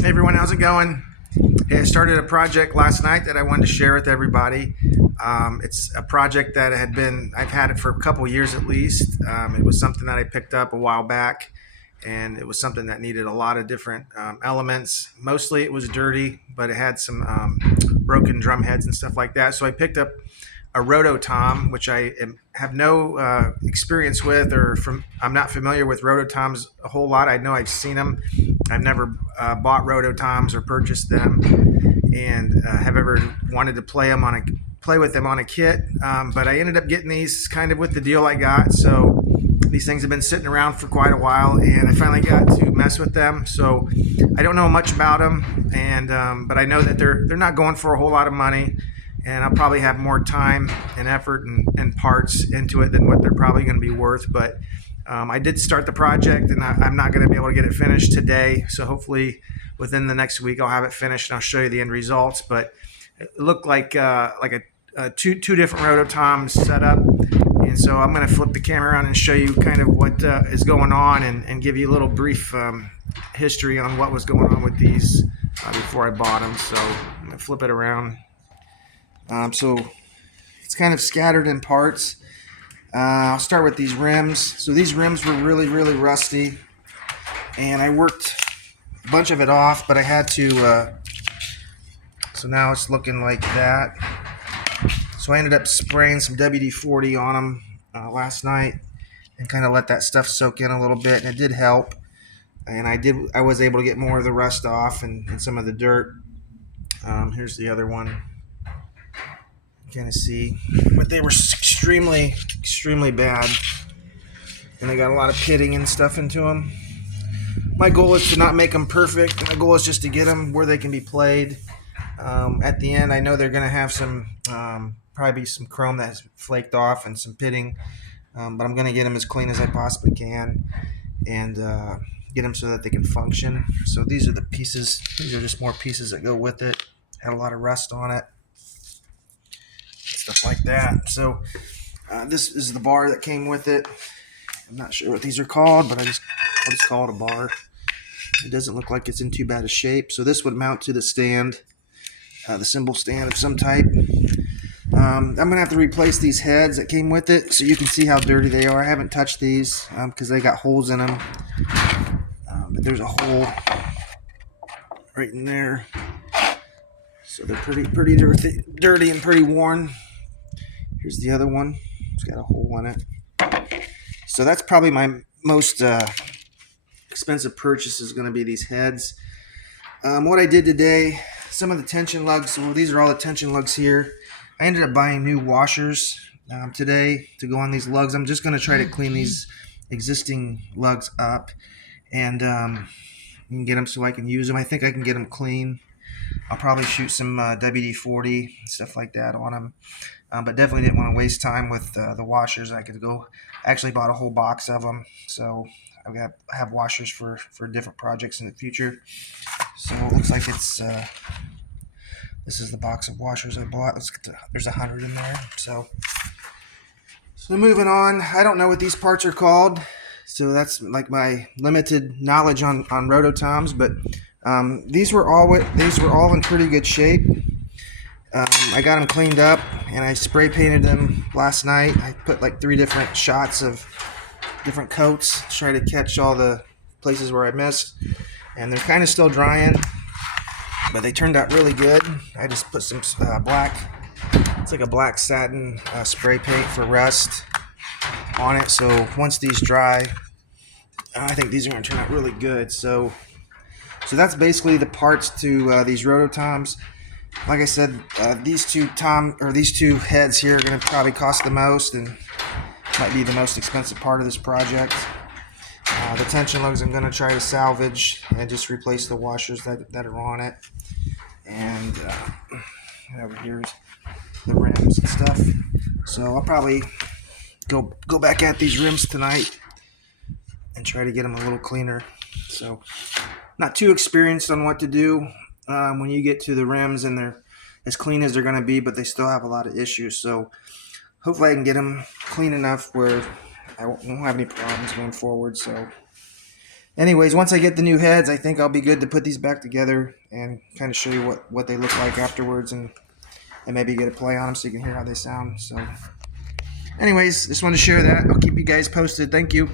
Hey everyone, how's it going? Hey, I started a project last night that I wanted to share with everybody. It's a project that I've had it for a couple years at least. It was something that I picked up a while back, and it was something that needed a lot of different elements. Mostly it was dirty, but it had some broken drum heads and stuff like that. So I picked up a Roto Tom, which have no experience with, I'm not familiar with Roto Toms a whole lot. I know I've seen them. I've never bought Roto Toms or purchased them, and have ever wanted to play with them on a kit. But I ended up getting these kind of with the deal I got. So these things have been sitting around for quite a while, and I finally got to mess with them. So I don't know much about them, and but I know that they're not going for a whole lot of money, and I'll probably have more time and effort and parts into it than what they're probably going to be worth. But I did start the project, and I'm not going to be able to get it finished today. So hopefully within the next week I'll have it finished and I'll show you the end results. But it looked like two different rototoms set up, and so I'm going to flip the camera around and show you kind of what is going on, and give you a little brief history on what was going on with these before I bought them. So I'm going to flip it around. So it's kind of scattered in parts. I'll start with these rims. So these rims were really, really rusty, and I worked a bunch of it off, but I had to. So now it's looking like that. So I ended up spraying some WD-40 on them last night, and kind of let that stuff soak in a little bit, and it did help. And I was able to get more of the rust off and some of the dirt. Here's the other one. Kind of see, but they were extremely, extremely bad, and they got a lot of pitting and stuff into them. My goal is to not make them perfect. My goal is just to get them where they can be played. At the end, I know they're going to have some, probably some chrome that's flaked off and some pitting, but I'm going to get them as clean as I possibly can, and get them so that they can function. So these are the pieces. These are just more pieces that go with it. Had a lot of rust on it, stuff like that. So this is the bar that came with it. I'm not sure what these are called, but I'll just call it a bar. It doesn't look like it's in too bad a shape. So this would mount to the stand, the cymbal stand of some type. I'm gonna have to replace these heads that came with it, so you can see how dirty they are. I haven't touched these because they got holes in them, but there's a hole right in there. So they're pretty dirty and pretty worn. Here's the other one. It's got a hole in it. So that's probably my most expensive purchase is going to be these heads. What I did today, some of the tension lugs. Well, these are all the tension lugs here. I ended up buying new washers today to go on these lugs. I'm just going to try to clean these existing lugs up and get them so I can use them. I think I can get them clean. I'll probably shoot some WD-40 stuff like that on them. But definitely didn't want to waste time with the washers. I actually bought a whole box of them, so I have washers for different projects in the future. So it looks like this is the box of washers I bought. There's 100 in there. So moving on, I don't know what these parts are called, so that's like my limited knowledge on Rototoms. But these were all in pretty good shape. I got them cleaned up, and I spray painted them last night. I put like 3 different shots of different coats to try to catch all the places where I missed, and they're kind of still drying, but they turned out really good. I just put some black, it's like a black satin spray paint for rust on it, so once these dry, I think these are going to turn out really good. So that's basically the parts to these Rototoms. Like I said, these two heads here are going to probably cost the most and might be the most expensive part of this project. The tension lugs I'm going to try to salvage and just replace the washers that are on it. And over here's the rims and stuff. So I'll probably go back at these rims tonight and try to get them a little cleaner. So not too experienced on what to do when you get to the rims, and they're as clean as they're going to be, but they still have a lot of issues. So hopefully I can get them clean enough where I won't have any problems going forward. So Anyways, once I get the new heads, I think I'll be good to put these back together and kind of show you what they look like afterwards, and maybe get a play on them so you can hear how they sound. So anyways, just wanted to share that. I'll keep you guys posted. Thank you.